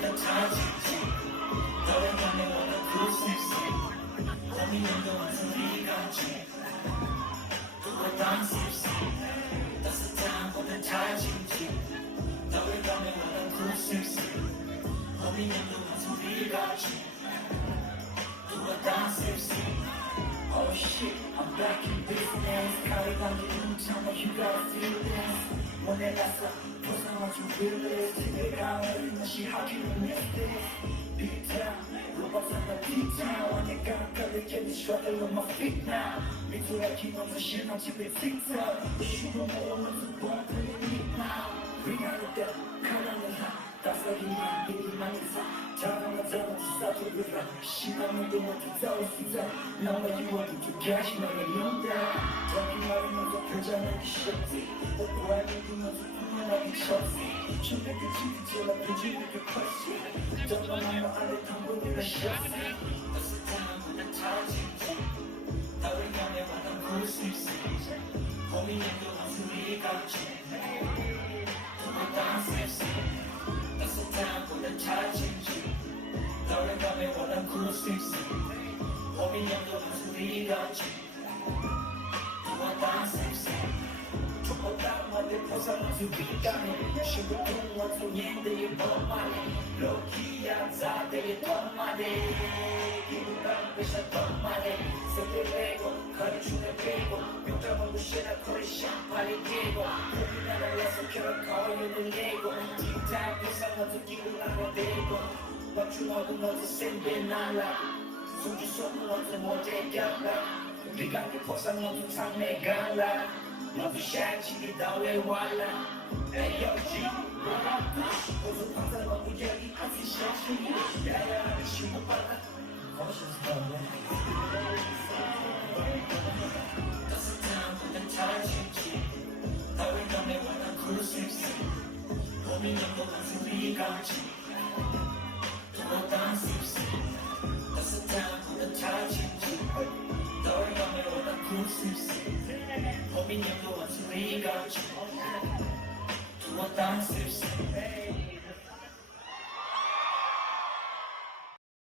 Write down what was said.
따뜻한 차지지 너의 맘에 와는 구슬씨 고민도 완전 네가지 그걸 dancep시 따뜻한 보는 차지지 너의 맘에 와는 구슬씨 고민도 완전 네가지 그걸 dancep시 Oh shit, I'm back in business 가을방기 눈창에 you gotta feel this 원해놨어 보상을 좀 feel this 집에 가을 다시 하기로 miss this Big time, 로봇산다 big time 원해가 걸리게 struggle on my feet now 미투야 기념서 신랑 집에 틱톡 쉬고 모으면서 뻥뚫린 립 now 위아래 때 가라는 하 다스리만 일만 있어 자랑은 자랑 싸돌리라 시간은 그만 두자울 수자 너와 유혹이 두 가지 너의 눈다 저기 말하면서 표정하기 쉽지 오빠는 그만서 분명하기 쳤지 준비 그 지지라 그 지비 그 컸지 저번에 너 안에 당분이가 쉬었지 따뜻한 그냥 차지지 너를 향해 왔던 구슬씨 고민해도 한숨이 같지 그거 dancep시 따뜻한 보는 차지지 너를 감에 원한 구슬씨 고민해도 한숨이 같지 그거 dancep시 초보다마들 벗어난 수비가네 쉬고 원소인들이 범하네 로키야 자들이 덤마네 기분감 배샷 덤마네 세대레고 가르치는 빼고 명장은 무시나 코리 샴파리 깨고 우리나라에서 결혼 거리를 내고 틱탁 배상원서 기분하고 대고 맞춤하고 너도 센데 날라 소주 쏘는 너도 못해 겪라 우리가 그 포상 너도 상내 갈라 너도 샤치기 너의 왈라 에이요지 어서 항상 너도 여기 아직 샤치기 야야 신고 빨라 따뜻한 그냥 차지지 너의 감에 원한 구슬씨 고민해도 한숨이 같지 그거 dancep시 따뜻한 그냥 차지지 너의 감에 원한 구슬씨 고민해도 한숨이 같지 그거 dancep시